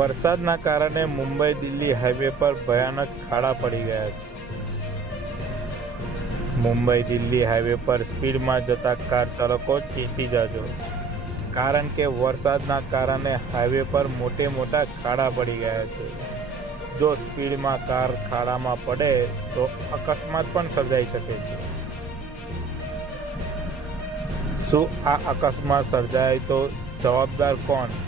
વરસાદના કારણે મુંબઈ દિલ્હી હાઈવે પર ભયાનક ખાડા પડી ગયા છે. મુંબઈ દિલ્હી હાઈવે પર સ્પીડમાં જતા કાર ચાલકો ચેતી જાજો, કારણ કે વરસાદના કારણે હાઈવે પર મોટા ખાડા પડી ગયા છે. જો સ્પીડમાં કાર ખાડામાં પડે તો અકસ્માત પણ સર્જાઈ શકે છે. શું આ અકસ્માત સર્જાય તો જવાબદાર કોણ?